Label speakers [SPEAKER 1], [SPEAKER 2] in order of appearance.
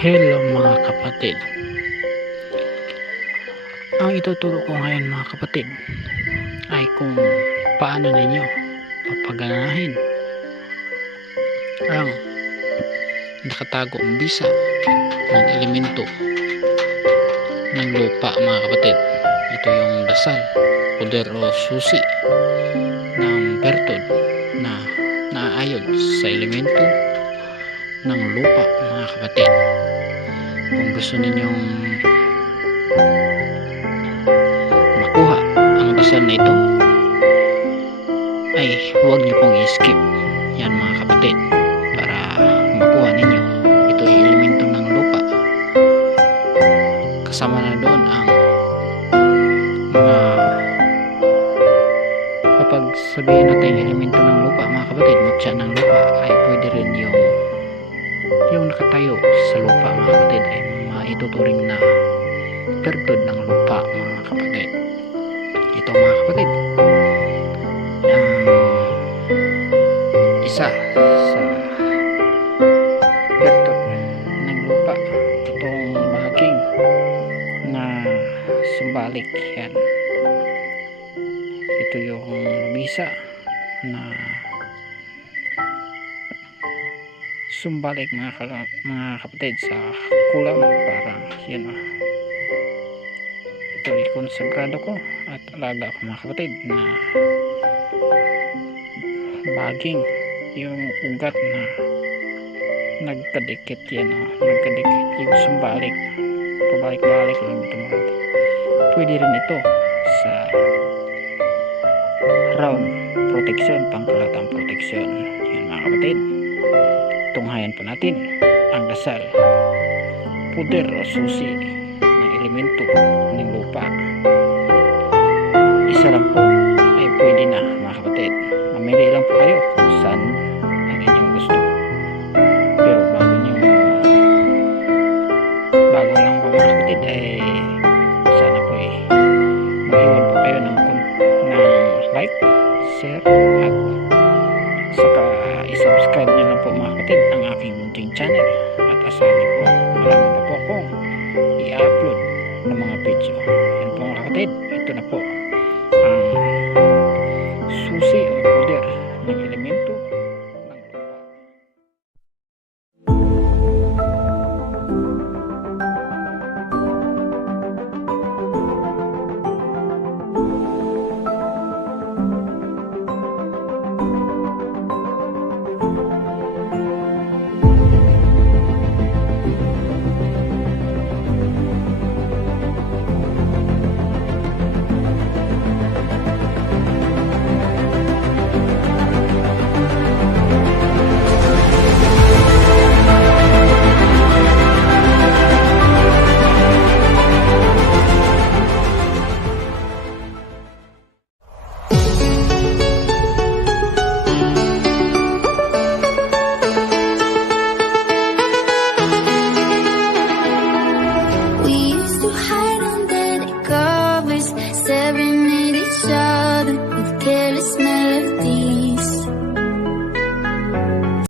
[SPEAKER 1] Hello mga kapatid. Ang ituturo ko ngayon mga kapatid ay kung paano ninyo papaganahin ang nakatagong bisa ng elemento ng lupa mga kapatid. Ito yung dasal, poder o susi ng bertod na naaayon sa elemento ng lupa mga kapatid. Kung gusto ninyong makuha ang dasal na ito ay huwag niyo pong i-skip. Yan mga kapatid para makuha ninyo ito ay elemento ng lupa. Kasama na doon ang mga kapag sabihin natin elemento ng lupa mga kapatid mutya ng lupa ay pwede rin yung yung nakatayo sa lupa mga kapatid ay maituturing na bertod ng lupa mga kapatid. Ito mga kapatid ang isa sa bertod ng lupa. Itong bahaging na sumbalik yan. Ito yung misa na sumbalik mga, kala- mga kapatid sa kulang para yan o ito ay konsagrado ko at alaga ko mga kapatid na baging yung ugat na nagkadikit yan o nagkadikit yung sumbalik. Pabalik-balik lang ito mga kapatid. Pwede rin ito sa round protection pangkalatang protection. Yan mga kapatid tunghayan po natin ang dasal puder o susi ng elemento ng lupa. Isa lang po ay pwede na mga kapatid. Mamili lang po kayo kung saan ang inyong gusto. Pero bago nyo bago lang po mga kapatid ay sana po ay mag-iwan po kayo ng, ng like share uh, isubscribe nyo lang po mga kapatid ang aking munting channel. At asahan nyo po marami na po akong i-upload ng mga video. Yan po mga kapatid. Ito na po.